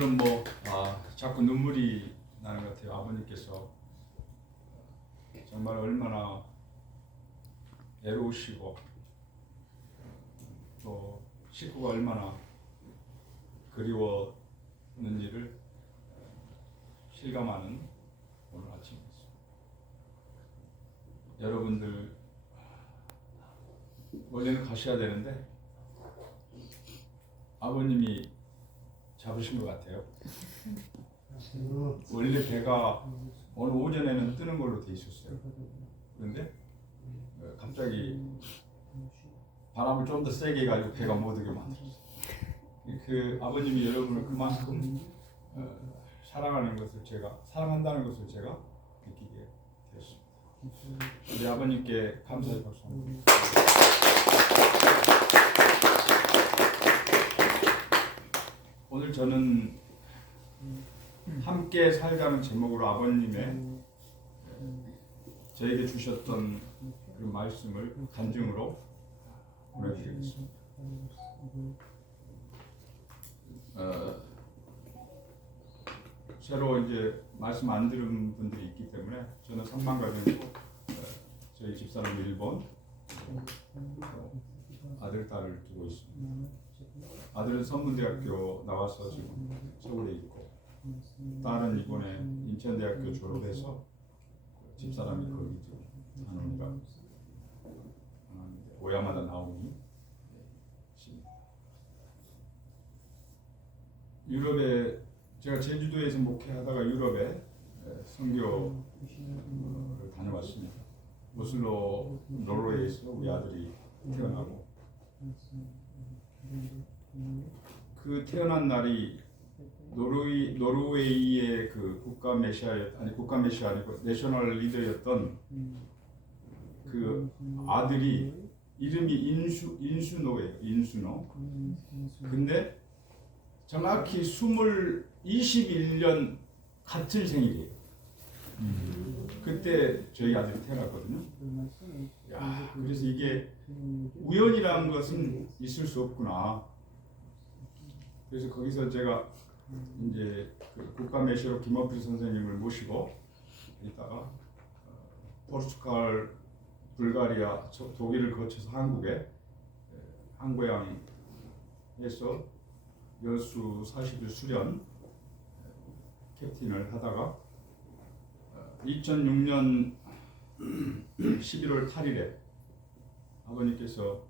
오늘은 자꾸 눈물이 나는 것 같아요. 아버님께서 정말 얼마나 애로우시고 또 식구가 얼마나 그리웠는지를 실감하는 오늘 아침이었습니다. 여러분들 원래는 가셔야 되는데 아버님이 잡으신 것 같아요. 원래 배가 오늘 오전에는 뜨는 걸로 돼 있었어요. 그런데 갑자기 바람을 좀 더 세게 해가지고 배가 못 오게 만들었어요. 그 아버님이 여러분을 그만큼 사랑하는 것을 사랑한다는 것을 제가 느끼게 되었습니다. 우리 아버님께 감사의 박수 한번. 오늘 저는 함께 살자는 제목으로 아버님의 저에게 주셨던 그 말씀을 간증으로 보내드리겠습니다. 새로 이제 말씀 안 들은 분들이 있기 때문에 저는 삼만가정이고 저희 집사람 일본, 아들, 딸을 두고 있습니다. 아들은 선문대학교 나와서 지금 서울에 있고, 딸은 이번에 인천대학교 졸업해서 집사람이 거기 지금 다니니까 오야마다 나오니 유럽에 제가 제주도에서 목회하다가 유럽에 선교를 다녀왔습니다. 오슬로 노르웨이에서 우리 아들이 태어나고 그 태어난 날이 노르웨이의 그 국가 메시아 아니고 내셔널 리더였던 그 아들이 이름이 인수노예요. 인수노. 근데 정확히 21년 같은 생일이에요. 그때 저희 아들이 태어났거든요. 야, 그래서 이게 우연이라는 것은 있을 수 없구나. 그래서 거기서 제가 이제 그 국가 메시아로 김원필 선생님을 모시고 있다가 포르투갈, 불가리아, 독일을 거쳐서 한국에 항구양에서 여수 40일 수련 캡틴을 하다가 2006년 11월 8일에 아버님께서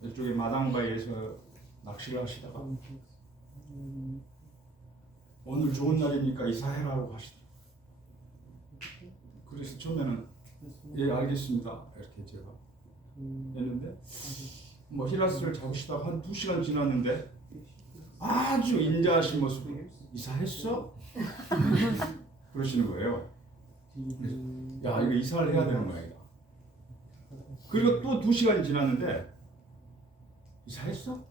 이쪽에 마당바위에서 낚시를 하시다가 오늘 좋은 날이니까 이사해라고 하시더라고요. 그래서 처음에는 예 알겠습니다 이렇게 제가 했는데 히라스를 잡으시다가 한 2시간 지났는데 아주 인자하신 모습으로 이사했어? 그러시는 거예요. 야 이거 이사를 해야 되는 거야. 그리고 또 2시간이 지났는데 이사했어?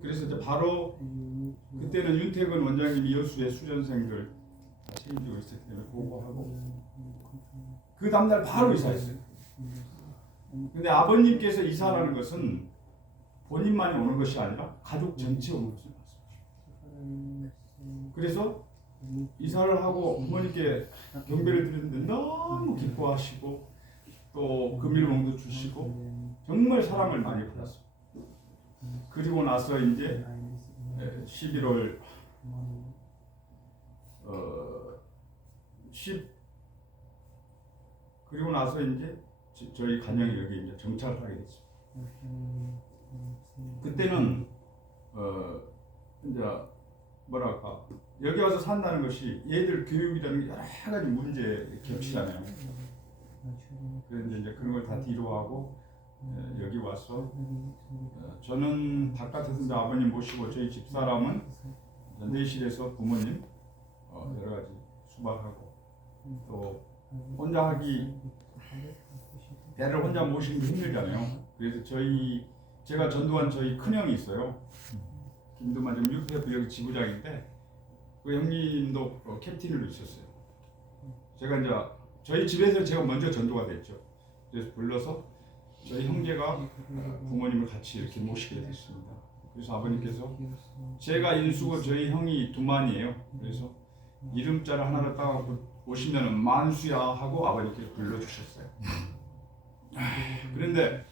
그래서 이제 바로 그때는 윤태근 원장님이 여수의 수련생들 책임지고 있었기 때문에 보고하고 그 다음날 바로 이사했어요. 근데 아버님께서 이사라는 것은 본인만이 오는 것이 아니라 가족 전체 오는 것을 말씀하십니다. 그래서 이사를 하고 부모님께 경배를 드렸는데 너무 기뻐하시고 또 금일봉도 주시고 정말 사랑을 많이 받았어요. 그리고 나서 이제 11월 그리고 나서 이제 저희 가정이 여기 이제 정착을 하게 됐습니다. 그때는 이제 뭐랄까 여기 와서 산다는 것이 얘들 교육이라는 게 여러 가지 문제 겹치잖아요. 그런데 이제 그런 걸 다 뒤로 하고 여기 와서 저는 바깥에서 이제 아버님 모시고 저희 집사람은 내실에서 부모님 여러 가지 수박하고 또 혼자 하기 배를 혼자 모시는 게 힘들잖아요. 그래서 제가 전도한 저희 큰형이 있어요. 김두만 지금 UPF 여기 지부장인데 그 형님도 캡틴으로 있었어요. 제가 이제 저희 집에서 제가 먼저 전도가 됐죠. 그래서 불러서 저희 형제가 부모님을 같이 이렇게 모시게 됐습니다. 그래서 아버님께서 제가 인수고 저희 형이 두만이에요. 그래서 이름자를 하나를 딱 오시면은 만수야 하고 아버님께 불러주셨어요. 그런데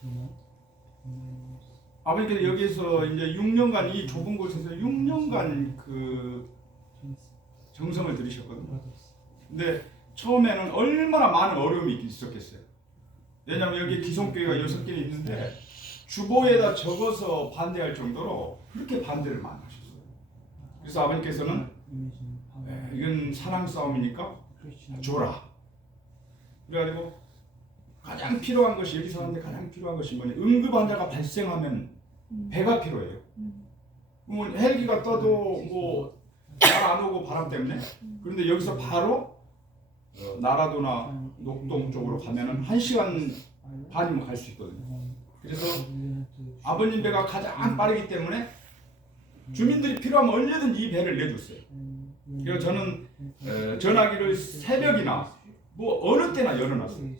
아버님께서 여기서 이제 6년간 이 좁은 곳에서 6년간 그 정성을 들이셨거든요. 근데 처음에는 얼마나 많은 어려움이 있었겠어요. 왜냐하면 여기 기성교회가 6개 있는데 주보에다 적어서 반대할 정도로 그렇게 반대를 많이 하셨어요. 그래서 아버님께서는 이건 사랑 싸움이니까 줘라. 그래가지고 가장 필요한 것이 여기 사는데 가장 필요한 것이 뭐냐? 응급 환자가 발생하면 배가 필요해요. 뭐 헬기가 떠도 뭐 잘 안 오고 바람 때문에. 그런데 여기서 바로 나라도나 녹동 쪽으로 가면은 1시간 반이면 갈 수 있거든요. 그래서 아버님 배가 가장 빠르기 때문에 주민들이 필요하면 언제든지 이 배를 내줬어요. 그래서 저는 전화기를 새벽이나 뭐 어느 때나 열어놨어요.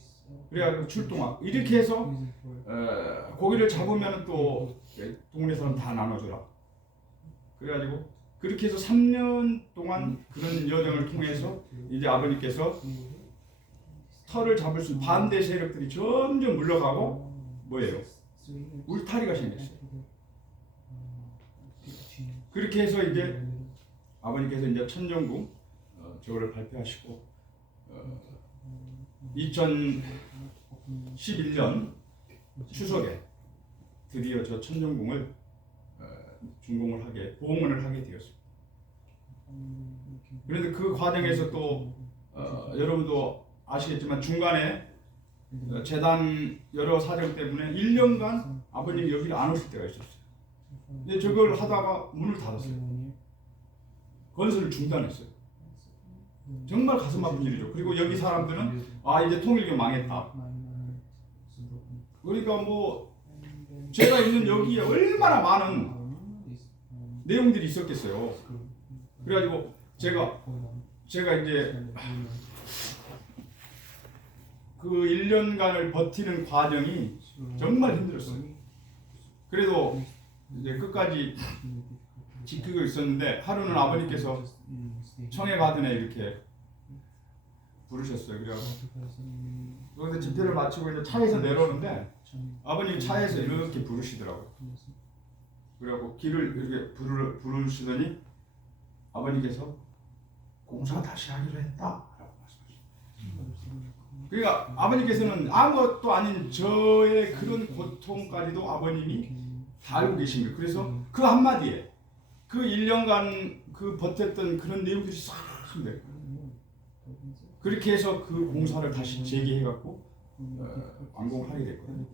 그래가지고 출동하고 이렇게 해서 고기를 잡으면 또 동네 사람 다 나눠주라. 그래가지고 그렇게 해서 3년 동안 그런 여정을 통해서 이제 아버님께서 털을 잡을 수 있는 반대 세력들이 점점 물러가고 뭐예요? 울타리가 생겼어요. 그렇게 해서 이제 아버님께서 이제 천정궁 저거를 발표하시고 2011년 추석에 드디어 저 천정궁을 준공을 하게 보험을 하게 되었습니다. 그런데 그 과정에서 또 여러분도 아시겠지만 중간에 재단 여러 사정 때문에 1년간 아버님이 여기를 안 오실 때가 있었어요. 근데 저걸 하다가 문을 닫았어요. 건설을 중단했어요. 정말 가슴 아픈 일이죠. 그리고 여기 사람들은 아 이제 통일교 망했다. 그러니까 뭐 제가 있는 여기에 얼마나 많은 내용들이 있었겠어요. 그래가지고 제가 이제 그 1년간을 버티는 과정이 정말 힘들었어요. 그래도 이제 끝까지 지키고 있었는데 하루는 아버님께서 청해 가든에 이렇게 부르셨어요. 그래서 거기서 집회를 마치고 이제 차에서 내려오는데 아버님 차에서 이렇게 부르시더라고요. 그래갖고 길을 이렇게 부르시더니 아버님께서 공사 다시 하기로 했다라고 말씀하셨어요. 그러니까 아버님께서는 아무것도 아닌 저의 그런 고통까지도 아버님이 다 알고 계신 거예요. 그래서 그 한마디에 그 1년간 그 버텼던 그런 내용들이 싹 있어요. 그렇게 해서 그 공사를 다시 재개해갖고 완공하게 됐거든요.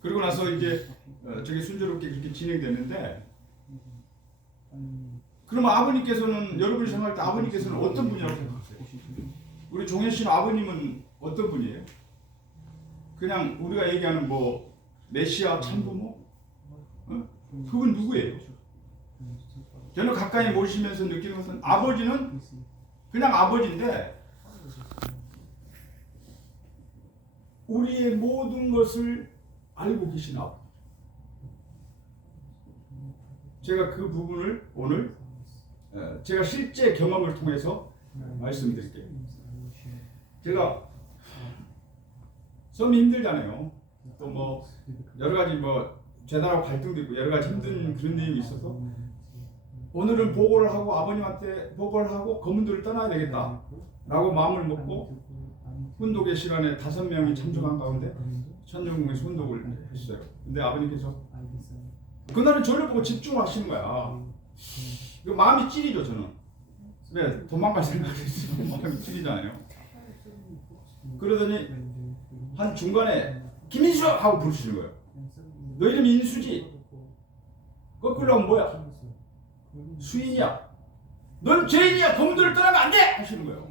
그리고 나서 이제 저게 순조롭게 그렇게 진행됐는데, 그러면 아버님께서는 여러분이 생각할 때 아버님께서는 어떤 분이라고 생각하세요? 우리 종현 씨는 아버님은 어떤 분이에요? 그냥 우리가 얘기하는 뭐 메시아 참부모? 그분 누구예요? 저는 가까이 모시면서 느끼는 것은 아버지는 그냥 아버지인데 우리의 모든 것을 알고 계신 아버지. 제가 그 부분을 오늘 제가 실제 경험을 통해서 말씀드릴게요. 제가 썸이 힘들잖아요. 또 뭐 여러 가지 뭐 재단하고 갈등도 있고 여러 가지 힘든 그런 내용이 있어서 오늘은 보고를 하고 아버님한테 보고를 하고 거문도를 떠나야 되겠다라고 마음을 먹고 훈독의 시간에 5명이 참석한 가운데 천정궁에서 훈독을 했어요. 근데 아버님께서 그날은 저를 보고 집중하시는 거야. 그 마음이 찔리죠 저는. 왜 도망갈 생각이 있어요. 마음이 찔리잖아요. 그러더니 한 중간에 김인수 하고 부르시는 거예요. 너 이름 인수지? 거꾸로 하면 뭐야? 수인이야. 넌 죄인이야. 거문도를 떠나면 안 돼! 하시는 거예요.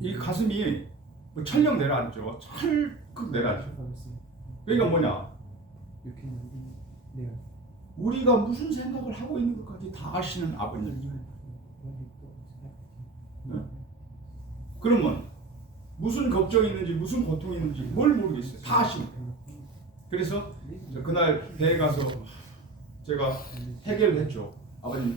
이 가슴이 뭐 철렁 내려앉죠. 철컥 내려앉죠. 그러니까 뭐냐? 우리가 무슨 생각을 하고 있는 것까지 다 아시는 아버님. 네? 그러면 무슨 걱정이 있는지 무슨 고통이 있는지 뭘 모르겠어요. 다 아시는 거예요. 그래서 그날 배에 가서 제가 해결을 했죠. 아버님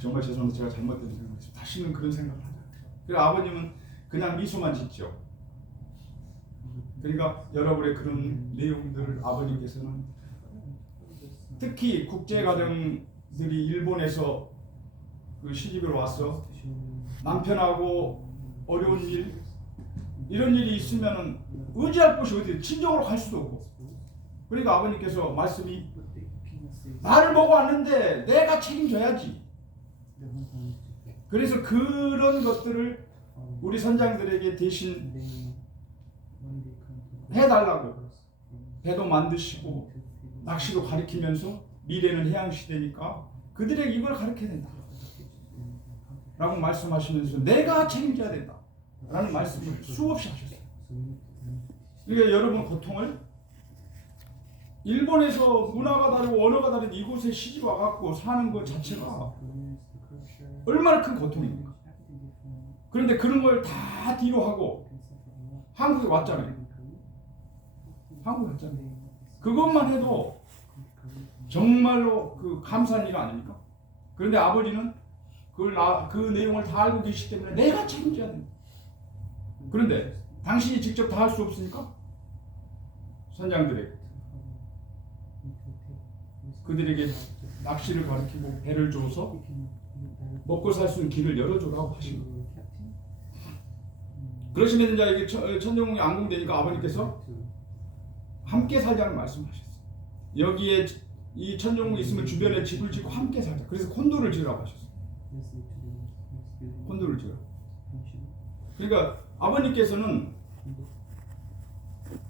정말 죄송합니다. 제가 잘못된 생각했어요. 다시는 그런 생각을 하지 않아요. 그래서 아버님은 그냥 미소만 짓죠. 그러니까 여러분의 그런 내용들을 아버님께서는 특히 국제가정들이 일본에서 그 시집으로 와서 남편하고 어려운 일 이런 일이 있으면은 의지할 곳이 어디 친정으로 갈 수도 없고 그러니까 아버님께서 말씀이 나를 보고 왔는데 내가 책임져야지. 그래서 그런 것들을 우리 선장들에게 대신 해달라고 배도 만드시고 낚시도 가르치면서 미래는 해양시대니까 그들에게 이걸 가르쳐야 된다 라고 말씀하시면서 내가 책임져야 된다 라는 말씀을 수없이 하셨어요. 그러니까 여러분 고통을 일본에서 문화가 다르고 언어가 다른 이곳에 시집 와갖고 사는 것 자체가 얼마나 큰 고통입니까? 그런데 그런 걸 다 뒤로 하고 한국에 왔잖아요. 한국에 왔잖아요. 그것만 해도 정말로 그 감사한 일 아닙니까? 그런데 아버지는 그 내용을 다 알고 계시기 때문에 내가 책임져야 된다. 그런데 당신이 직접 다 할 수 없으니까 선장들에게 그들에게 낚시를 가르치고 배를 줘서 먹고 살 수 있는 길을 열어줘라고 하신 거예요. 그러시면 이제 이게 천정궁이 안공되니까 아버님께서 함께 살자는 말씀하셨어요. 여기에 이 천정궁이 있으면 주변에 집을 짓고 함께 살자. 그래서 콘도를 지으라고 하셨어요. 콘도를 지으라고. 그러니까 아버님께서는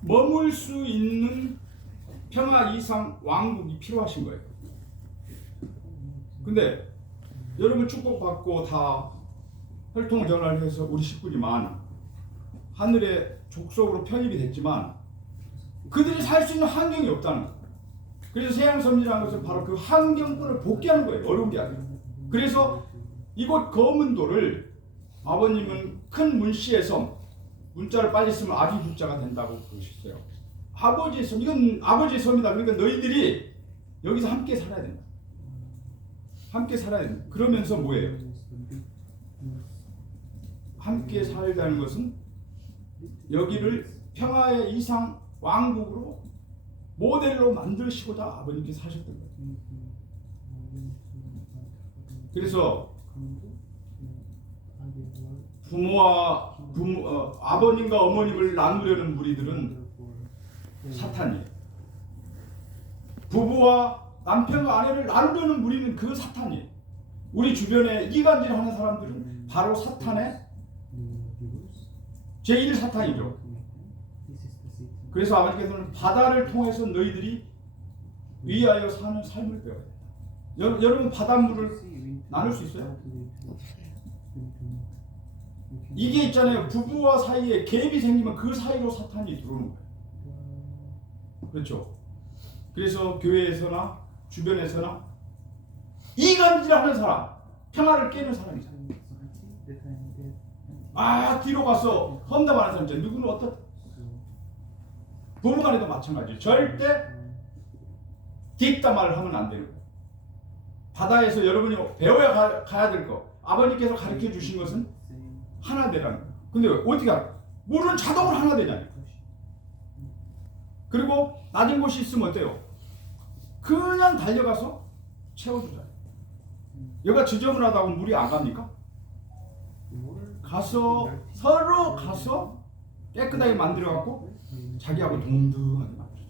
머물 수 있는 평화 이상 왕국이 필요하신 거예요. 근데 여러분 축복받고 다 혈통 전환을 해서 우리 식구지만 하늘의 족속으로 편입이 됐지만 그들이 살 수 있는 환경이 없다는 거예요. 그래서 세양섬이라는 것은 바로 그 환경권을 복귀하는 거예요. 어려운 게 아니에요. 그래서 이곳 거문도를 아버님은 큰 문씨의 섬, 문자를 빨리 쓰면 아비부자가 된다고 그러셨어요. 아버지의 섬, 이건 아버지의 섬이다. 그러니까 너희들이 여기서 함께 살아야 된다. 함께 살아야 된다. 그러면서 뭐예요? 함께 살다는 것은 여기를 평화의 이상 왕국으로 모델로 만드시고자 아버님께서 하셨던 거예요. 그래서 아버님과 어머님을 나누려는 무리들은 사탄이에요. 부부와 남편과 아내를 나누려는 무리는 그 사탄이에요. 우리 주변에 이간질하는 사람들은 바로 사탄의 제1사탄이죠. 그래서 아버지께서는 바다를 통해서 너희들이 위하여 사는 삶을 배워야 된다. 여러분 바닷물을 나눌 수 있어요? 이게 있잖아요. 부부와 사이에 갭이 생기면 그 사이로 사탄이 들어오는 거예요. 그렇죠? 그래서 교회에서나 주변에서나 이간질하는 사람, 평화를 깨는 사람이잖아요. 뒤로 가서 험담하는 사람 있잖아요. 누구는 어떤 부부간에도 마찬가지예요. 절대 뒷담화를 하면 안 되는 거예요. 바다에서 여러분이 배워야 가야 될 거, 아버님께서 가르쳐 주신 것은 하나 되라는 거예요. 근데 어떻게 알아? 물은 자동으로 하나 되잖아요. 그리고 낮은 곳이 있으면 어때요? 그냥 달려가서 채워주잖아요. 여기가 지저분하다고 물이 안 갑니까? 가서 서로 가서 깨끗하게 만들어갖고 자기하고 동등하게 만들어요.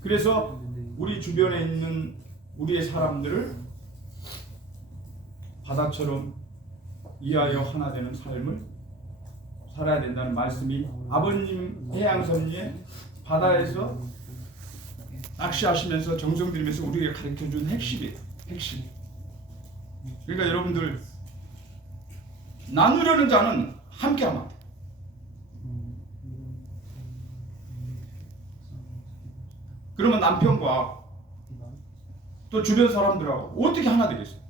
그래서 우리 주변에 있는 우리의 사람들을 바다처럼 이하여 하나 되는 삶을 살아야 된다는 말씀이 아버님 해양섬리에 바다에서 낚시하시면서 정성 들이면서 우리에게 가르쳐준 핵심이에요. 핵심. 그러니까 여러분들 나누려는 자는 함께하면 안 돼요. 그러면 남편과 또 주변 사람들하고 어떻게 하나 되겠어요?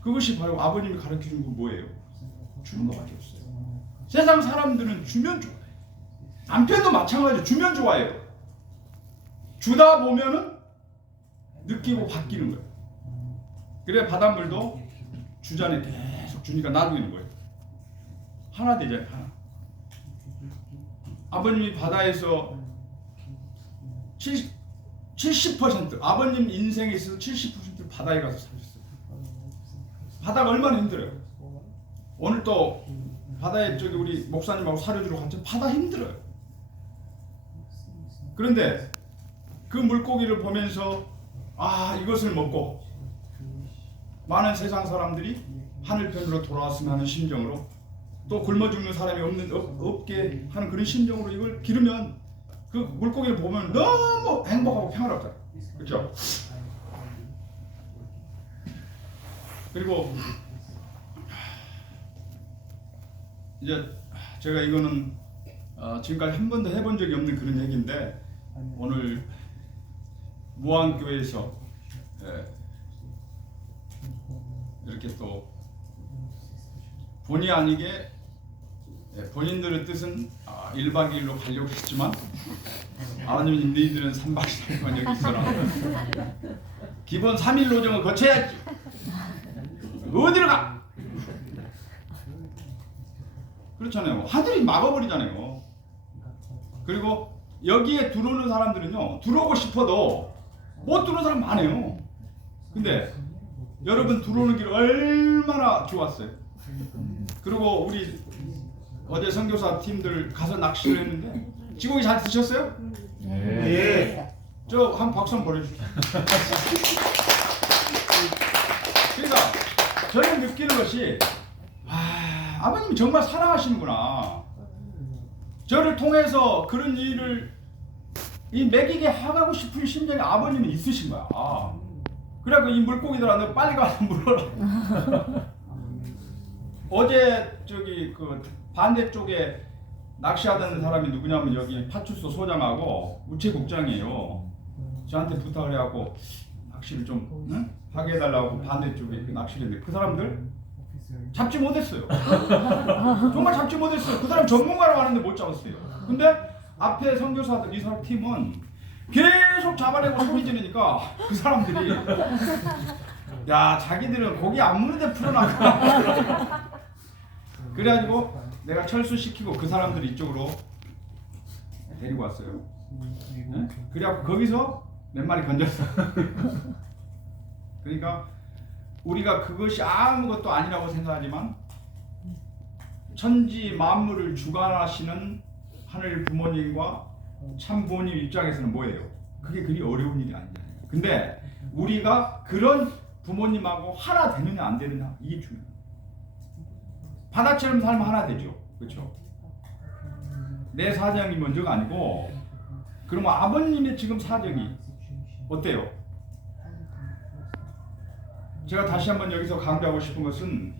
그것이 바로 아버님이 가르쳐준 건 뭐예요? 주는 것밖에 없어요. 세상 사람들은 주면 좋아해요. 남편도 마찬가지로 주면 좋아해요. 주다 보면은 느끼고 바뀌는 거예요. 그래 바닷물도 주잔에 계속 주니까 놔두는 거예요. 하나 되잖아요. 하나. 아버님이 바다에서 70% 아버님 인생에 있어서 70% 바다에 가서 사셨어요. 바다가 얼마나 힘들어요. 오늘 또 바다에 저기 우리 목사님하고 사료주러 갔죠. 바다 힘들어요. 그런데 그 물고기를 보면서 아 이것을 먹고 많은 세상 사람들이 하늘편으로 돌아왔으면 하는 심정으로 또 굶어 죽는 사람이 없게 하는 그런 심정으로 이걸 기르면 그 물고기를 보면 너무 행복하고 평화롭잖아요. 그렇죠? 그리고 이제 제가 이거는 지금까지 한 번도 해본 적이 없는 그런 얘기인데 오늘 무안교회에서 이렇게 또 본의 아니게 본인들의 뜻은 1박 2일로 가려고 했지만 아버님 너희들은 3박 4일만 여기 있어라. 기본 3일 노정은 거쳐야지. 어디로 가? 그렇잖아요. 하늘이 막아버리잖아요. 그리고 여기에 들어오는 사람들은요 들어오고 싶어도 못 들어오는 사람 많아요. 근데 여러분 들어오는 길 얼마나 좋았어요. 그리고 우리 어제 선교사 팀들 가서 낚시를 했는데 지고기 잘 드셨어요? 네. 저 한 박수 한번 보내주세요. 그러니까 저는 느끼는 것이 아버님이 정말 사랑하시는구나. 저를 통해서 그런 일을 먹이게 하고 싶은 심정이 아버님은 있으신 거야. 그래갖고 이 물고기들아 너 빨리 가서 물어라. 어제 저기 그 반대쪽에 낚시하던 사람이 누구냐면 여기 파출소 소장하고 우체국장이에요. 저한테 부탁을 해갖고 낚시를 좀 하게 해달라고 반대쪽에 낚시를 했는데 그 사람들 잡지 못했어요. 정말 잡지 못했어요. 그 사람 전문가라고 하는데 못 잡았어요. 근데 앞에 선교사들 이 사람 팀은 계속 잡아내고 소리 지르니까 그 사람들이 야 자기들은 고기 안 무는데 풀어놔. 그래가지고 내가 철수시키고 그 사람들 이쪽으로 데리고 왔어요. 네? 그래갖고 거기서 몇 마리 건졌어. 그러니까 우리가 그것이 아무것도 아니라고 생각하지만 천지 만물을 주관하시는 하늘 부모님과 참 부모님 입장에서는 뭐예요? 그게 그리 어려운 일이 아니잖아요. 근데 우리가 그런 부모님하고 하나 되느냐 안 되느냐 이게 중요해요. 바다처럼 살면 하나 되죠. 그렇죠? 내 사정이 먼저가 아니고 그러면 아버님의 지금 사정이 어때요? 제가 다시 한번 여기서 강조하고 싶은 것은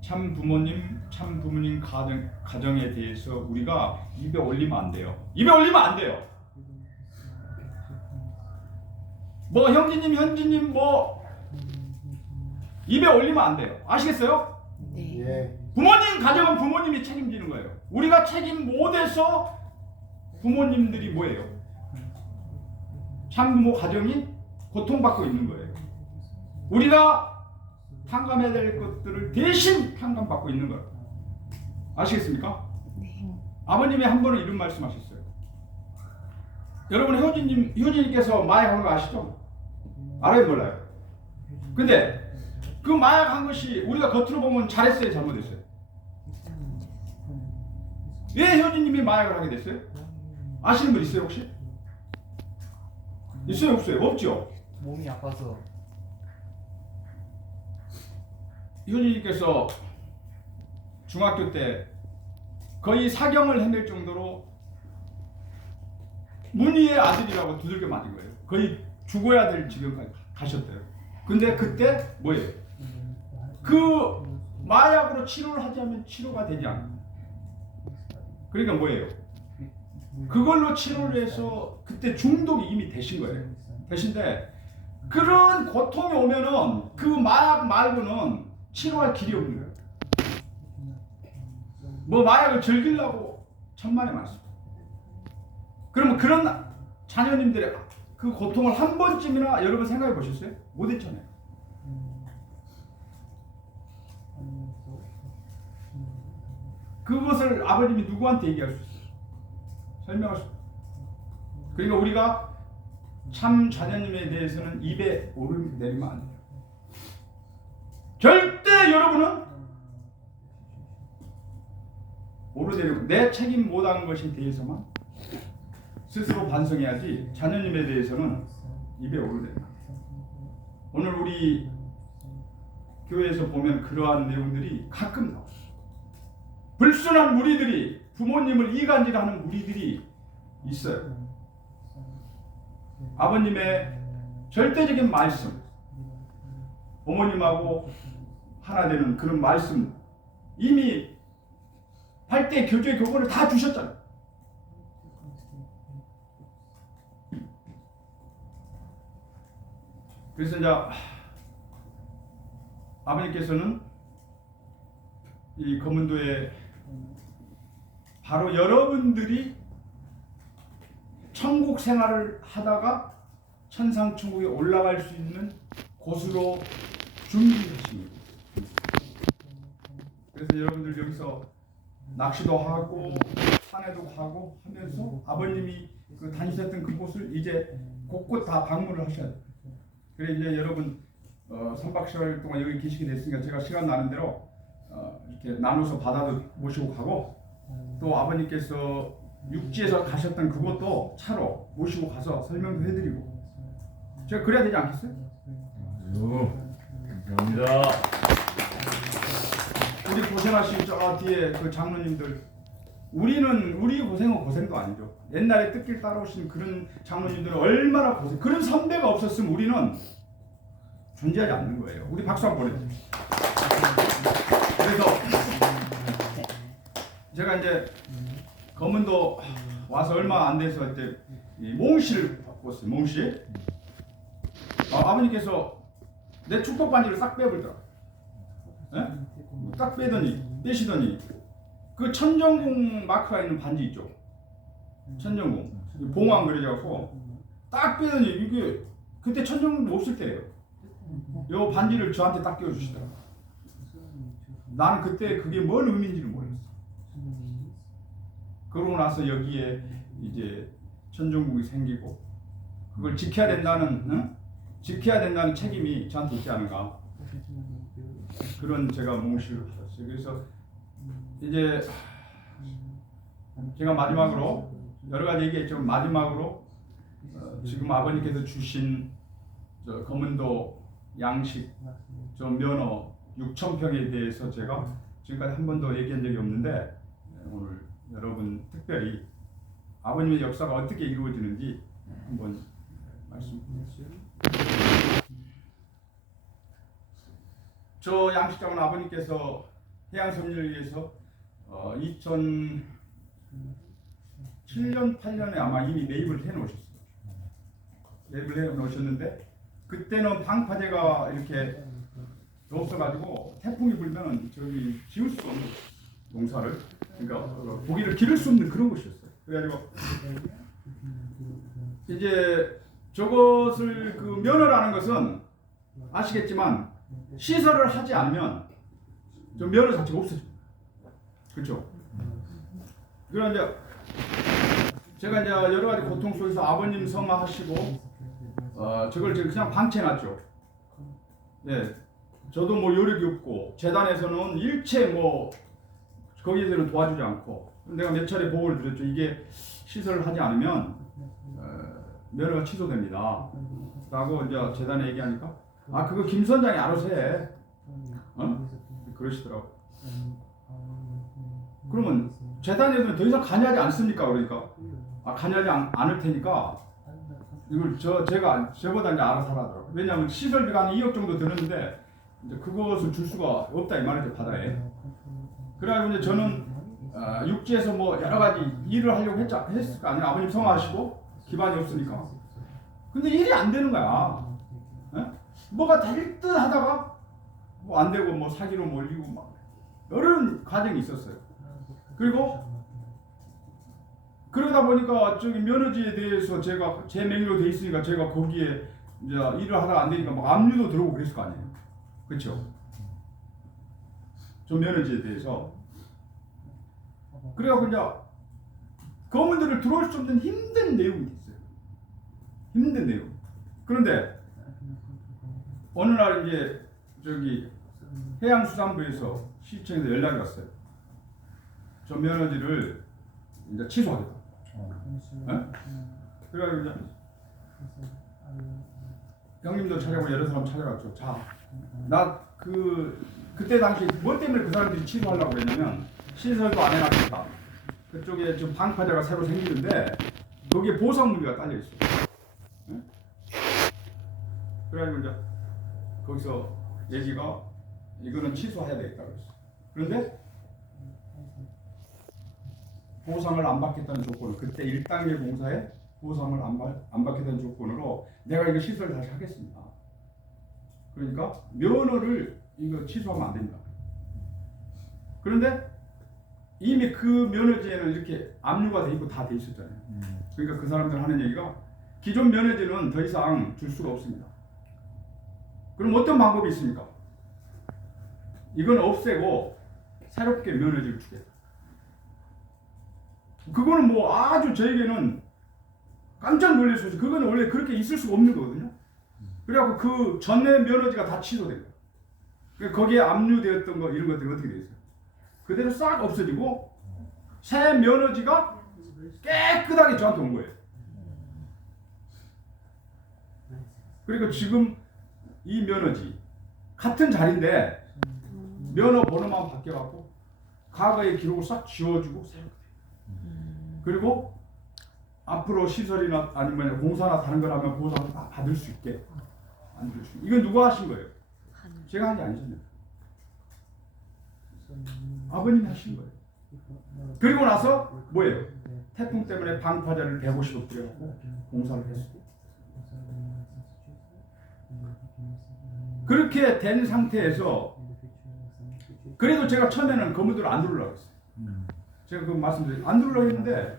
참 부모님, 참 부모님 가정에 대해서 우리가 입에 올리면 안 돼요. 입에 올리면 안 돼요. 뭐 형제님, 현지님 뭐 입에 올리면 안 돼요. 아시겠어요? 네. 부모님 가정은 부모님이 책임지는 거예요. 우리가 책임 못해서 부모님들이 뭐예요? 참부모 가정이 고통받고 있는 거예요. 우리가 탕감해야 될 것들을 대신 탕감받고 있는 거예요. 아시겠습니까? 네. 아버님이 한 번은 이런 말씀하셨어요. 여러분 효진님께서 마약한 거 아시죠? 알아요 몰라요? 근데 그 마약한 것이 우리가 겉으로 보면 잘했어요 잘못했어요? 왜 효진님이 마약을 하게 됐어요? 아시는 분 있어요 혹시? 있어요 없어요? 없죠? 몸이 아파서. 효진님께서 중학교 때 거의 사경을 해낼 정도로 문희의 아들이라고 두들겨 맞은 거예요. 거의 죽어야 될 지경까지 가셨대요. 근데 그때 뭐예요? 그 마약으로 치료를 하자면 치료가 되지 않아요. 그러니까 뭐예요? 그걸로 치료를 해서 그때 중독이 이미 되신 거예요. 되신데 그런 고통이 오면은 그 마약 말고는 치료할 길이 없는 거예요. 뭐 마약을 즐기려고 천만에 많습니다. 그러면 그런 자녀님들의 그 고통을 한 번쯤이나 여러분 생각해 보셨어요? 못 했잖아요. 그것을 아버님이 누구한테 얘기할 수 있어요? 설명할 수 없어요. 그러니까 우리가 참 자녀님에 대해서는 입에 오르내리면 안 돼요. 절대 여러분은 오르내리고 내 책임 못한 것에 대해서만 스스로 반성해야지 자녀님에 대해서는 입에 오르내리면 안 돼요. 오늘 우리 교회에서 보면 그러한 내용들이 가끔 나와요. 불순한 무리들이 부모님을 이간질하는 무리들이 있어요. 아버님의 절대적인 말씀, 어머님하고 하나 되는 그런 말씀 이미 8대 교제 교본을 다 주셨잖아요. 그래서 이제 아버님께서는 이 검은도에 바로 여러분들이 천국 생활을 하다가 천상천국에 올라갈 수 있는 곳으로 준비하십니다. 그래서 여러분들 여기서 낚시도 하고 산에도 가고 하면서 아버님이 그 다니셨던 그곳을 이제 곳곳 다 방문을 하셔야 돼요. 그래 이제 여러분 3박 4일 동안 여기 계시게 됐으니까 제가 시간 나는 대로 이렇게 나눠서 바다도 모시고 가고 또 아버님께서 육지에서 가셨던 그것도 차로 모시고 가서 설명도 해드리고 제가 그래야 되지 않겠어요? 감사합니다. 우리 고생하신 저 뒤에 그 장로님들 우리 고생은 고생도 아니죠. 옛날에 뜻길 따라오신 그런 장로님들은 얼마나 고생 그런 선배가 없었으면 우리는 존재하지 않는 거예요. 우리 박수 한번 보내주세요. 그래서 제가 이제 검은도 와서 얼마 안 돼서 이제 몽씨를 바꿨어요. 몽씨. 아버님께서 내 축복 반지를 싹 빼버리더라. 딱 빼시더니 그 천정궁 마크가 있는 반지 있죠. 천정궁 봉황 그려져갖고 딱 빼더니 이게 그때 천정궁도 없을 때예요. 요 반지를 저한테 딱 끼워주시더라. 나는 그때 그게 뭔 의미인지를 몰랐어. 그러고 나서 여기에 이제 천정궁이 생기고 그걸 지켜야 된다는 책임이 저한테 있지 않은가. 그런 제가 몽실을 받았어요. 그래서 이제 제가 마지막으로 여러 가지 얘기했지만 마지막으로 지금 아버님께서 주신 저 검은도 양식 저 면허 6,000평에 대해서 제가 지금까지 한 번도 얘기한 적이 없는데 오늘 여러분 특별히 아버님의 역사가 어떻게 이루어지는지 한번 말씀드리겠습니다. 저 양식장은 아버님께서 해양섭리를 위해서 2007년 8년에 아마 이미 매입을 해놓으셨어요. 매입을 해놓으셨는데 그때는 방파제가 이렇게 없어가지고 태풍이 불면은 저기 지을 수 없는 농사를 그러니까 고기를 기를 수 없는 그런 곳이었어요. 그래가지고 이제 저것을 그 면허라는 것은 아시겠지만 시설을 하지 않으면 저 면허 자체가 없어집니다. 그렇죠? 그러나 이제 제가 이제 여러 가지 고통 속에서 아버님 성화하시고 저걸 지금 그냥 방치해놨죠. 네, 저도 뭐 여력이 없고 재단에서는 일체 뭐 거기에서는 도와주지 않고 내가 몇 차례 보고를 드렸죠. 이게 시설을 하지 않으면 면허가 취소됩니다. 라고 이제 재단에 얘기하니까 그거 김 선장이 알아서 해. 그러시더라고. 그러면 재단에서는 더 이상 관여하지 않습니까? 그러니까 관여하지 않을 테니까 이걸 제가 저보다 이제 알아서 하라더라고. 왜냐하면 시설비가 한 2억 정도 드는데 이제 그것을 줄 수가 없다 이 말이죠, 바다에. 그래가지고 이제 저는 육지에서 뭐 여러 가지 일을 하려고 했을 거 아니에요. 아버님 성화하시고 기반이 없으니까. 근데 일이 안 되는 거야. 뭐가 될 듯 하다가 뭐 안 되고 뭐 사기로 몰리고 막 여러 과정이 있었어요. 그리고 그러다 보니까 저기 면허지에 대해서 제가 제 명의로 돼 있으니까 제가 거기에 이제 일을 하다가 안 되니까 막 압류도 들어오고 그랬을 거 아니에요. 그렇죠? 저 면허지에 대해서 그래갖고 이제 검은들을 들어올 수 없는 힘든 내용이 있어요. 힘든 내용. 그런데 어느 날 이제 저기 해양수산부에서 시청에서 연락이 왔어요. 저 면허지를 이제 취소하겠다. 그래가지고 이제 형님도 찾아가고 여러 사람 찾아갔죠. 자, 나 그때 당시 뭐 때문에 그 사람들이 취소하려고 그랬냐면 시설도 안 해놨겠다. 그쪽에 지금 방파제가 새로 생기는데 거기에 보상 무기가 딸려 있어. 네? 그래가지고 이제 거기서 얘기가 이거는 취소해야 되겠다 그랬어. 그런데 보상을 안 받겠다는 조건을 그때 1단계 공사에 보상을 안 받겠다는 조건으로 내가 이거 시설 다시 하겠습니다. 그러니까 면허를 이거 취소하면 안 됩니다. 그런데 이미 그 면허지에는 이렇게 압류가 돼 있고 다 돼 있었잖아요. 그러니까 그 사람들 하는 얘기가 기존 면허지는 더 이상 줄 수가 없습니다. 그럼 어떤 방법이 있습니까? 이건 없애고 새롭게 면허지를 주겠다. 그거는 뭐 아주 저에게는 깜짝 놀랄 수 있어요. 그거는 원래 그렇게 있을 수가 없는 거거든요. 그래갖고 그 전에 면허지가 다 취소된 거예요. 그러니까 거기에 압류되었던 거 이런 것들이 어떻게 돼 있어요? 그대로 싹 없어지고 새 면허지가 깨끗하게 저한테 온 거예요. 그리고 지금 이 면허지 같은 자리인데 면허 번호만 바뀌어갖고 과거의 기록을 싹 지워주고 새롭게 돼요. 그리고 앞으로 시설이나 아니면 공사나 다른 걸 하면 보상을 다 받을 수 있게 만들 수. 이건 누가 하신 거예요? 제가 한 게 아니잖아요. 아버님이 하신 거예요. 그리고 나서 뭐예요? 태풍 때문에 방파제를 150억 뿌려갖고 공사를 했어요. 그렇게 된 상태에서 그래도 제가 처음에는 거무들을 안 들으려고 했어요. 제가 그 말씀드린 안 들으려고 했는데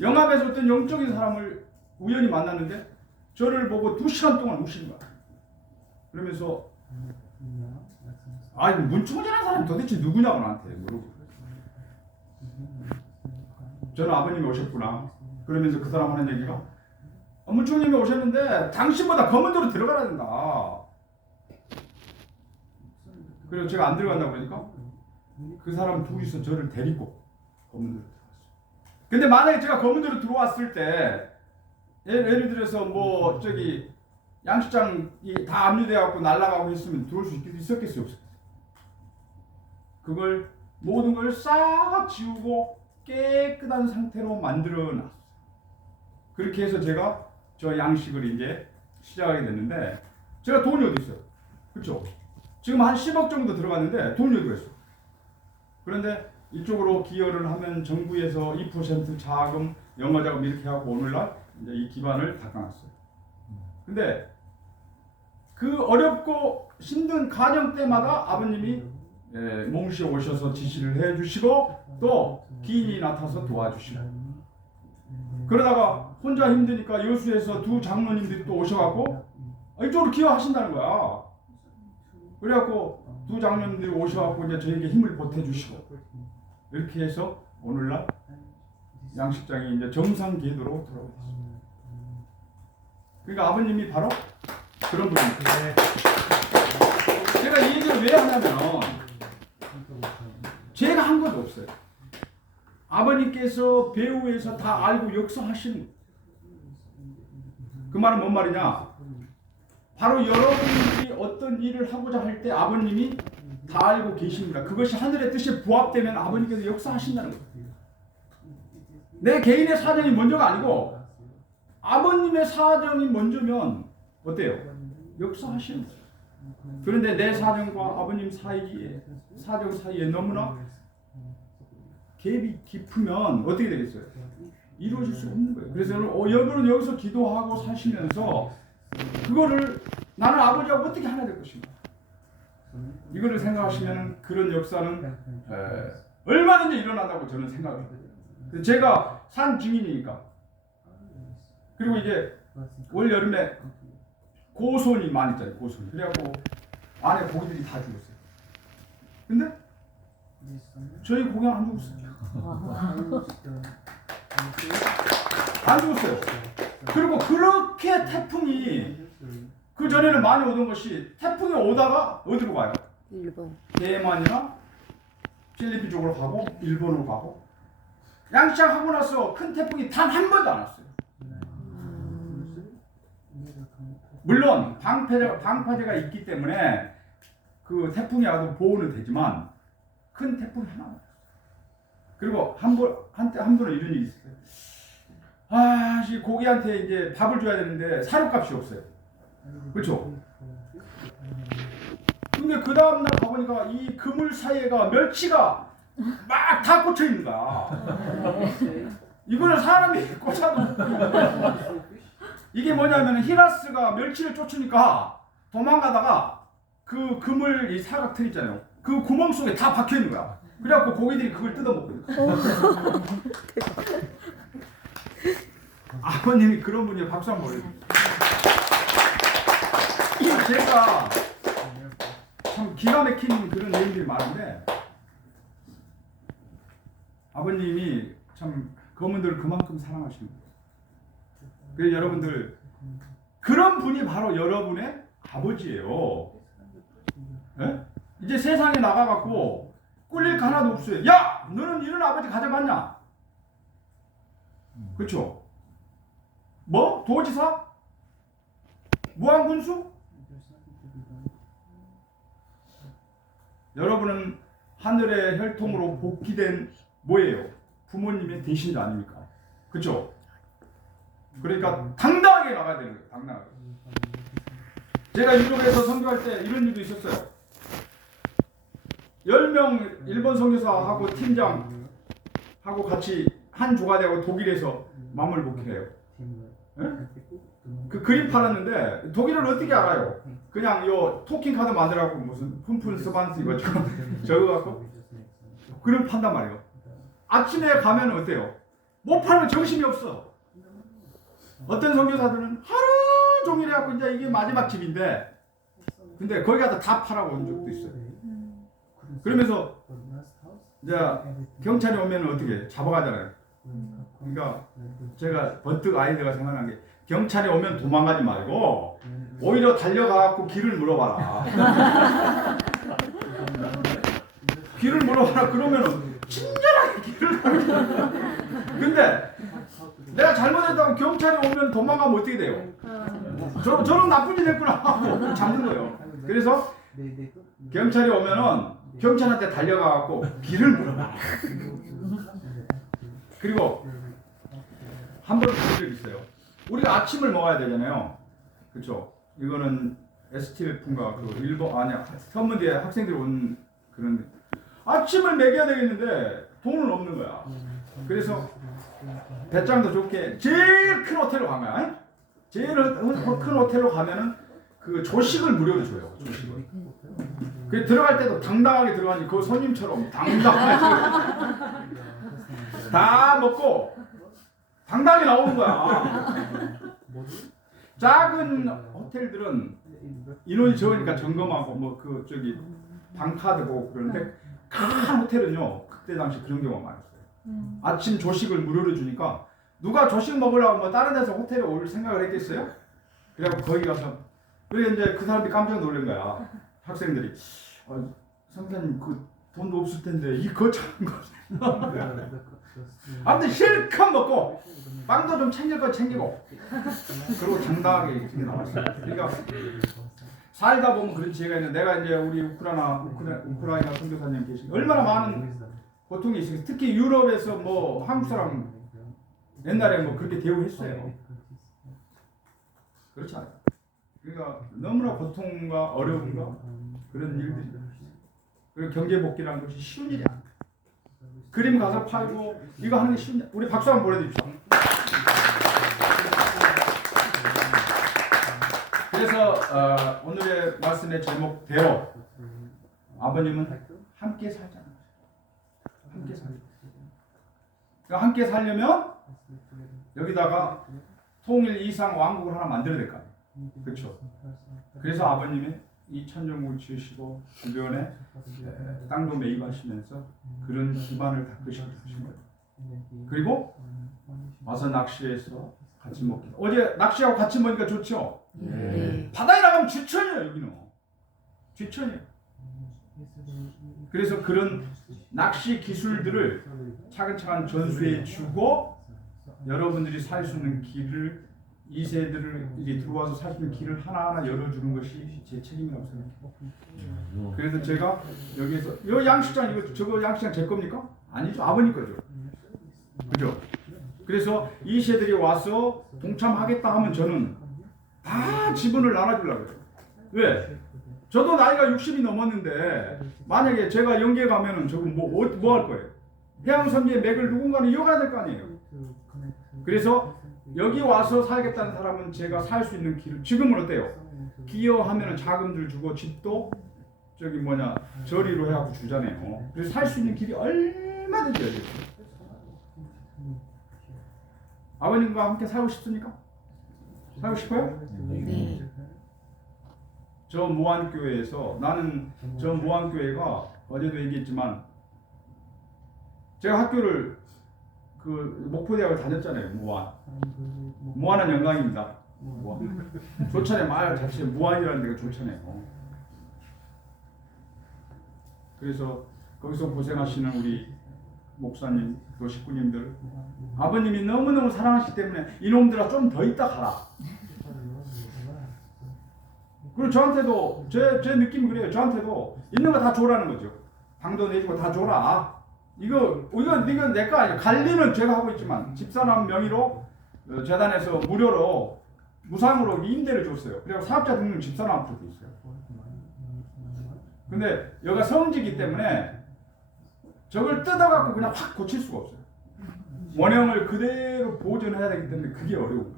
영암에서 어떤 영적인 사람을 우연히 만났는데 저를 보고 2시간 동안 우시는 거야. 그러면서 아니 문충원이라는 사람이 도대체 누구냐고 나한테 물어보고 저는 아버님이 오셨구나. 그러면서 그 사람 하는 얘기가 문충원님이 오셨는데 당신보다 검은도로 들어가야 된다. 그래서 제가 안 들어간다고 그러니까 그 사람 둘이서 저를 데리고 검은도로 들어갔어요. 근데 만약에 제가 검은도로 들어왔을 때 예를 들어서 뭐 저기 양식장이 다 압류돼갖고 날아가고 했으면 들어올 수 있었겠어요? 없었겠어요? 그걸 모든 걸 싹 지우고 깨끗한 상태로 만들어 놨어요. 그렇게 해서 제가 저 양식을 이제 시작하게 됐는데 제가 돈이 어디 있어요? 그렇죠? 지금 한 10억 정도 들어갔는데 돈이 어디 있어요? 그런데 이쪽으로 기여를 하면 정부에서 2% 자금, 영어자금 이렇게 하고 오늘날 이제 이 기반을 닦아놨어요. 근데 그 어렵고 힘든 과정 때마다 아버님이 몽시에 오셔서 지시를 해주시고 또 기인이 나타서 도와주시고 그러다가 혼자 힘드니까 여수에서 두 장로님들이 또 오셔갖고 이쪽으로 기여하신다는 거야. 그래갖고 두 장로님들이 오셔갖고 이제 저에게 힘을 보태주시고 이렇게 해서 오늘날 양식장이 이제 정상 궤도로 돌아오고 있습니다. 그러니까 아버님이 바로 그런 분입니다. 제가 이 얘기를 왜 하냐면 제가 한 것도 없어요. 아버님께서 배후에서 다 알고 역사하시는 거예요. 그 말은 뭔 말이냐? 바로 여러분들이 어떤 일을 하고자 할 때 아버님이 다 알고 계십니다. 그것이 하늘의 뜻에 부합되면 아버님께서 역사하신다는 거예요. 내 개인의 사정이 먼저가 아니고 아버님의 사정이 먼저면 어때요? 역사하시는 거예요. 그런데 내 사정과 아버님 사정 사이에 너무나 갭이 깊으면 어떻게 되겠어요? 이루어질 수 없는 거예요. 그래서 여러분은 여기서 기도하고 사시면서 그거를 나는 아버지하고 어떻게 하나 될 것인가? 이거를 생각하시면 그런 역사는 얼마든지 일어난다고 저는 생각합니다. 제가 산 증인이니까. 그리고 이제 올 여름에 고손이 많이 있잖아요. 고손. 그래갖고 안에 고기들이 다 죽었어요. 근데 저희 고기 안 죽었어요. 안 죽었어요. 그리고 그렇게 태풍이 그 전에는 많이 오던 것이 태풍이 오다가 어디로 가요? 일본. 대만이나 필리핀 쪽으로 가고 일본으로 가고 양시장 하고 나서 큰 태풍이 단 한 번도 안 왔어요. 물론 방파제가 있기 때문에 그 태풍이 와도 보호는 되지만 큰 태풍이 하나 없어요. 그리고 한 번은 이런 일이 있었어요. 아, 이 고기한테 이제 밥을 줘야 되는데 사료값이 없어요. 그렇죠? 근데 그 다음날 가보니까 이 그물 사이에가 멸치가 막 다 꽂혀 있는 거야. 이거는 사람이 꽂아도 이게 뭐냐면 히라스가 멸치를 쫓으니까 도망가다가 그 그물 이 사각 틀 있잖아요. 그 구멍 속에 다 박혀 있는 거야. 그래갖고 고기들이 그걸 뜯어먹거든. 아버님이 그런 분이에요. 박수 한번 보여주세요. 제가 참 기가 막힌 그런 내용들이 많은데 아버님이 참 검은들을 그만큼 사랑하시는 거예요. 그래서 여러분들 그런 분이 바로 여러분의 아버지예요. 네? 이제 세상에 나가갖고 꿀릴 거 하나도 없어요. 야! 너는 이런 아버지 가져봤냐? 그렇죠? 뭐? 도지사? 무한군수? 여러분은 하늘의 혈통으로 복귀된 뭐예요? 부모님의 대신자 아닙니까? 그렇죠? 그러니까 당당하게 나가야 되는 거예요. 당당하게. 제가 유럽에서 선교할 때 이런 일도 있었어요. 10명 일본 선교사하고 팀장하고 같이 한 조가 되고 독일에서 마음을 목회해요. 그 그림 팔았는데 독일을 어떻게 알아요? 그냥 요 토킹 카드 만들라고 무슨 푼푼 스반스 이거 적어갖고 그림 판단 말이에요. 아침에 가면 어때요? 못 팔면 정신이 없어. 어떤 선교사들은 하루 종일 해갖고 이제 이게 마지막 집인데 근데 거기 가서 다 팔아고 온 적도 있어요. 그러면서 이제 경찰이 오면 어떻게 잡아가잖아요. 그러니까 제가 번뜩 아이디어가 생각난 게 경찰이 오면 도망가지 말고 오히려 달려가갖고 길을 물어봐라. 길을 물어봐라. 그러면은 친절하게 길을 가르쳐. 근데 내가 잘못했다고 경찰이 오면 도망가면 어떻게 돼요? 저런 나쁜 짓 했구나 하고 잡는 거예요. 그래서 경찰이 오면은 경찰한테 달려가갖고 길을 물어봐라. 그리고 한 번 본 적 있어요. 우리가 아침을 먹어야 되잖아요. 그렇죠? 이거는 STF인가 그 일본 아니야 선문대 학생들이 온 그런 아침을 먹여야 되겠는데 돈은 없는 거야. 그래서 배짱도 좋게 제일 큰 호텔로 간 거야. 제일 큰 호텔로 가면은 그 조식을 무료로 줘요. 조식을. 그 들어갈 때도 당당하게 들어가니 그 손님처럼 당당하게 다 먹고 당당하게 나오는 거야. 작은 호텔들은 인원이 적으니까 점검하고 뭐 그 저기 방카드 보고 그러는데 큰 호텔은요 그때 당시 그런 경우가 많았어요. 아침 조식을 무료로 주니까 누가 조식 먹으려고 뭐 다른 데서 호텔에 올 생각을 했겠어요? 그래갖고 거기 가서 그래 이제 그 사람이 깜짝 놀란 거야. 학생들이 선생님 그 돈도 없을 텐데 이 거창한 거 아무튼 실컷 먹고 빵도 좀 챙길 거 챙기고 그리고 당당하게 이렇게 나왔어요. 그러니까 살다 보면 그런 지혜가 있는 내가 이제 우리 우크라이나 선교사님 계신 얼마나 많은 고통이 있어요. 특히 유럽에서 뭐 한국 사람 옛날에 뭐 그렇게 대우했어요. 그렇지 않아요. 그러니까 너무나 고통과 어려움과 그런 일들이 그리고 경제 복귀라는 것이 쉬운 일이 아니에요. 그림 가서 팔고 이거 하는 게 쉬운 일. 우리 박수 한번 보내드립시다. 그래서 오늘의 말씀의 제목대로 아버님은 함께 살자는 거죠. 함께 살자. 그러니까 함께 살려면 여기다가 통일 이상 왕국을 하나 만들어야 될 거 아니에요. 그렇죠. 그래서 아버님이 이 천정국을 지으시고 주변에 땅도 매입하시면서 그런 기반을 닦으시고 하신 거예요. 그리고 와서 낚시해서 같이 먹기. 어제 낚시하고 같이 먹으니까 좋죠. 네. 바다에 나가면 쥐천이에요. 여기는 쥐천이에요. 그래서 그런 낚시 기술들을 차근차근 전수해 주고 여러분들이 살 수 있는 길을 2세들을 이제 들어와서 살 수 있는 길을 하나하나 열어주는 것이 제 책임이라고 생각해요. 그래서 제가 여기에서 이 양식장 이거 저거 양식장 제 겁니까? 아니죠. 아버님 거죠. 그죠? 그래서 2세들이 와서 동참하겠다 하면 저는 다 지분을 나눠주려고 해요. 왜? 저도 나이가 60이 넘었는데 만약에 제가 연계 가면은 저거 뭐 할 거예요? 해양선지의 맥을 누군가는 이어가야 될 거 아니에요. 그래서 여기 와서 살겠다는 사람은 제가 살 수 있는 길을 지금은 어때요? 기여하면은 자금들 주고 집도 저기 저리로 해갖고 주잖아요. 그래서 살 수 있는 길이 얼마든지 열려요. 아버님과 함께 살고 싶습니까? 살고 싶어요? 네. 저 무안교회에서 나는 저 무안교회가 어제도 얘기했지만 제가 학교를 그 목포대학을 다녔잖아요. 무안은 영광입니다. 무안. 좋잖아요. 말 자체 무안이라는 데가 좋잖아요. 그래서 거기서 고생하시는 우리 목사님 또 식구님들 아버님이 너무너무 사랑하시기 때문에 이놈들아 좀 더 있다 가라. 그리고 저한테도 제 느낌이 그래요. 저한테도 있는 거 다 줘라는 거죠. 방도 내주고 다 줘라. 이건 내 거 아니에요. 관리는 제가 하고 있지만 집사람 명의로 재단에서 무료로 무상으로 임대를 줬어요. 그리고 사업자 등록 집사람 앞으로 돼 있어요. 근데 여기가 성지기 때문에 저걸 뜯어갖고 그냥 확 고칠 수가 없어요. 원형을 그대로 보존해야 되기 때문에 그게 어려운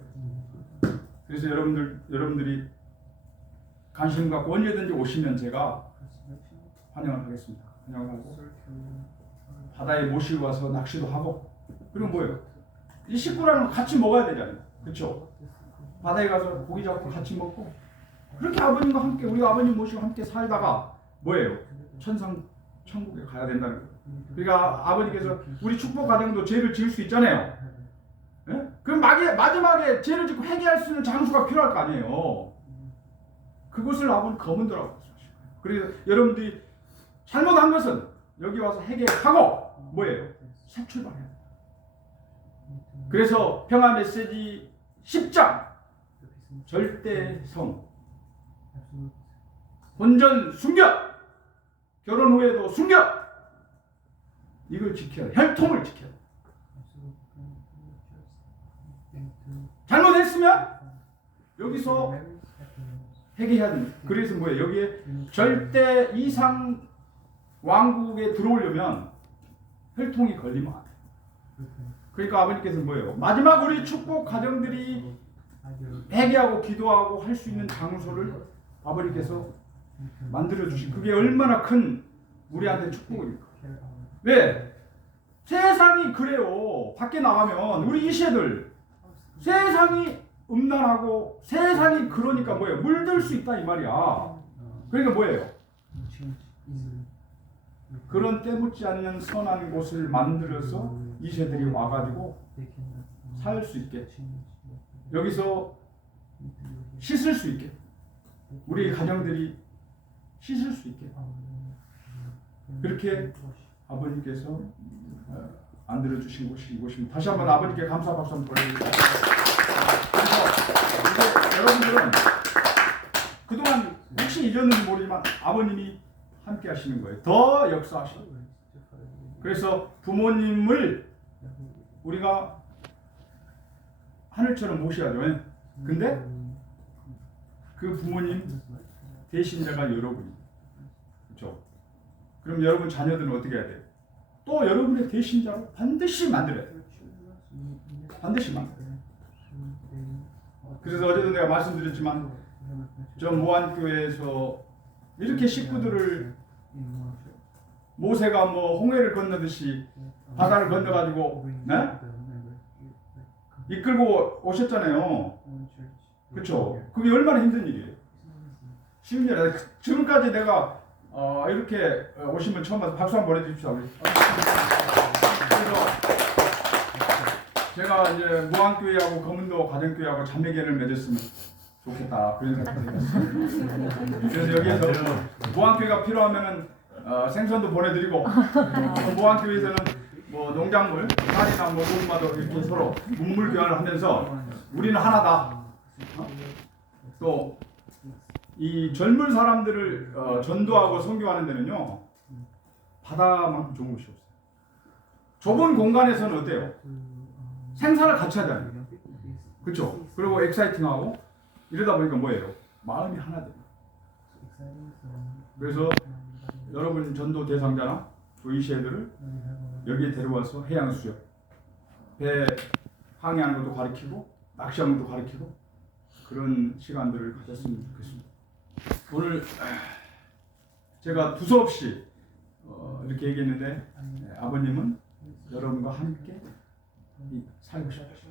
거예요. 그래서 여러분들이 관심 갖고 언제든지 오시면 제가 환영을 하겠습니다. 환영을 하고 바다에 모시고 와서 낚시도 하고 그리고 뭐예요? 이 식구랑 같이 먹어야 되잖아요. 그렇죠? 바다에 가서 고기 잡고 같이 먹고 그렇게 아버님과 함께 우리 아버님 모시고 함께 살다가 뭐예요? 천국에 가야 된다는 거예요. 그러니까 아버님께서 우리 축복 가정도 죄를 지을 수 있잖아요. 예? 그럼 마지막에 죄를 짓고 회개할 수 있는 장소가 필요할 거 아니에요. 그것을 아버님 거문더라고 말씀하시고 그래서 여러분들이 잘못한 것은 여기 와서 회개하고 뭐예요? 새 출발해야 돼요. 그래서 평화 메시지 10장 절대성 혼전 순결 결혼 후에도 순결 이걸 지켜야 돼. 혈통을 지켜야 돼. 잘못했으면 여기서 회개해야 됩니다. 그래서 뭐예요? 여기에 절대 이상 왕국에 들어오려면 혈통이 걸리면 안 돼요. 그러니까 아버님께서는 뭐예요? 마지막 우리 축복 가정들이 회개하고 기도하고 할 수 있는 장소를 아버님께서 만들어 주신 그게 얼마나 큰 우리한테 축복입니까? 왜? 세상이 그래요. 밖에 나가면 우리 이 세들 세상이 음란하고 세상이 그러니까 뭐예요? 물들 수 있다 이 말이야. 그러니까 뭐예요? 그런 때묻지 않는 선한 곳을 만들어서 이 세들이 와가지고 살 수 있게 여기서 씻을 수 있게 우리 가정들이 씻을 수 있게 그렇게 아버님께서 만들어 주신 곳이 이곳입니다. 다시 한번 아버님께 감사 박수 한번 보내드립니다. 그래서 이제 여러분들은 그동안 혹시 잊었는지 모르지만 아버님이 함께 하시는 거예요. 더 역사하시는 거예요. 그래서 부모님을 우리가 하늘처럼 모셔야죠. 근데 그 부모님 대신자가 여러분이에요. 그렇죠? 그럼 여러분 자녀들은 어떻게 해야 돼요? 또 여러분의 대신자로 반드시 만들어야 돼요. 반드시 만들어야 돼요. 그래서 어제도 내가 말씀드렸지만 저 무안교회에서 이렇게 식구들을 모세가 홍해를 건너듯이 바다를 건너가지고 네? 이끌고 오셨잖아요. 그렇죠? 그게 얼마나 힘든 일이에요. 쉬운 일 아니에요. 지금까지 내가 이렇게 오신 분 처음 봐서 박수 한번 보내주십시오. 우리. 그래서 제가 이제 무안교회하고 검은도 가정교회하고 자매계를 맺었으면 좋겠다 그런 생각이 들었어요. 그래서 여기에서 무안교회가 필요하면은 생선도 보내드리고 무안교회에서는 뭐 농작물, 쌀이나 뭐 고구마도 이렇게 서로 문물 교환을 하면서 우리는 하나다. 또 이 젊은 사람들을 전도하고 선교하는 데는요 바다만큼 좋은 곳이 없어요. 좁은 공간에서는 어때요? 생사를 같이 하잖아요. 그렇죠? 그리고 엑사이팅하고 이러다 보니까 뭐예요? 마음이 하나 돼요. 그래서 여러분 전도 대상자나 조이시 애들을 여기에 데려와서 해양 수영, 배 항해하는 것도 가르치고 낚시하는 것도 가르치고 그런 시간들을 가졌으면 좋겠습니다. 오늘 제가 두서없이 이렇게 얘기했는데 아버님은 여러분과 함께 살고 싶으시죠.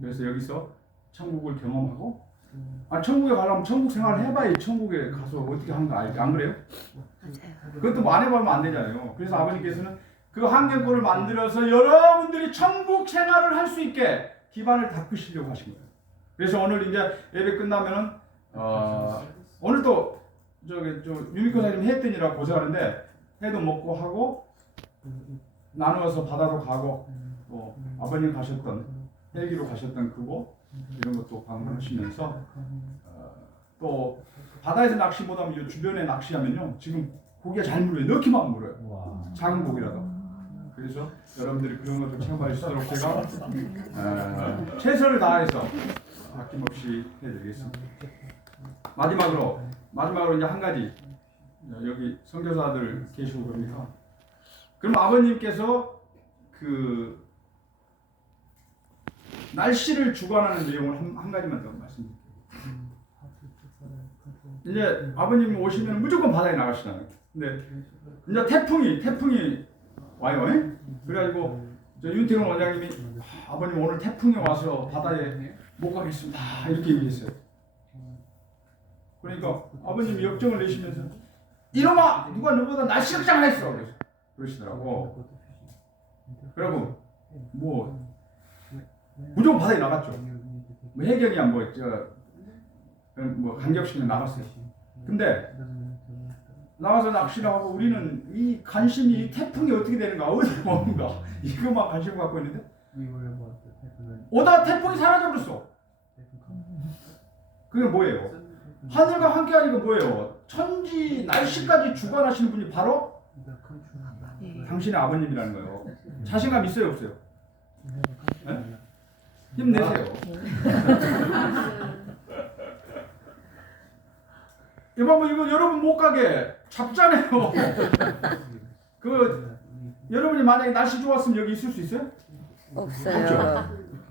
그래서 여기서 천국을 경험하고 천국에 가려면 천국 생활을 해봐야 천국에 가서 어떻게 하는 거 알지? 안 그래요? 맞아요. 그것도 뭐 안 해보면 안 되잖아요. 그래서 아버님께서는 그 환경권을 만들어서 여러분들이 천국 생활을 할 수 있게 기반을 닦으시려고 하신 거예요. 그래서 오늘 이제 예배 끝나면은 오늘 또 유미코사님 해뜬이라고 고생하는데 해도 먹고 하고 나누어서 바다로 가고 또 아버님 가셨던 헬기로 가셨던 그곳 이런 것도 방문하시면서 또 바다에서 낚시 못하면 이 주변에 낚시하면요 지금 고기가 잘 물어요. 넣기만 물어요. 작은 고기라도. 그래서 여러분들이 그런 것도 체험할 수 있도록 제가 최선을 다해서 아낌없이 해드리겠습니다. 마지막으로 이제 한 가지 여기 선교사들 계시고 그러니까 그럼 아버님께서 그 날씨를 주관하는 내용을 한 가지만 더 말씀드릴게요. 이제 아버님 오시면 무조건 바다에 나가시잖아요. 근데 이제 태풍이 와요. 그래가지고 윤태경 원장님이 아버님 오늘 태풍이 와서 바다에 못 가겠습니다 이렇게 얘기했어요. 그러니까 아버님이 역정을 내시면서 이놈아 누가 너보다 날씨 걱정을 했어 그러시더라고. 그리고 뭐 무조건 바다에 나갔죠. 뭐 해경이야 뭐 간격시켜 나갔어요. 근데 나가서 낚시를 하고 우리는 이 관심이 이 태풍이 어떻게 되는가 어디서 오는가 이것만 관심 갖고 있는데 오다가 태풍이 사라져버렸어. 그게 뭐예요? 하늘과 함께 하니까 뭐예요? 천지 날씨까지 주관하시는 분이 바로 당신의 아버님이라는 거예요. 자신감 있어요 없어요? 네? 힘내세요. 이거 여러분 못 가게 잡잖아요. 여러분이 만약에 날씨 좋았으면 여기 있을 수 있어요? 없어요. 없죠?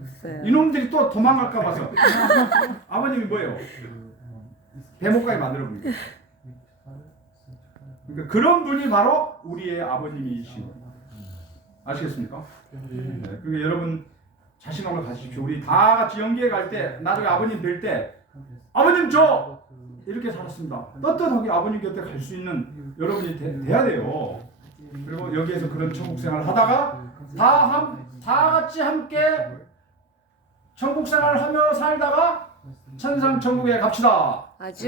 없어요. 이놈들이 또 도망갈까 봐서 아버님이 뭐예요? 배 못 가게 만들어 봅니다. 그러니까 그런 분이 바로 우리의 아버님이신 거예요. 아시겠습니까? 네. 그러니까 여러분 자신감을 가지십시오. 우리 다 같이 연기에 갈 때 나중에 아버님 뵐 때 아버님 저 이렇게 살았습니다. 떳떳하게 아버님 곁에 갈 수 있는 여러분이 돼야 돼요. 그리고 여기에서 그런 천국 생활을 하다가 다 같이 함께 천국 생활을 하며 살다가 천상 천국에 갑시다. 아주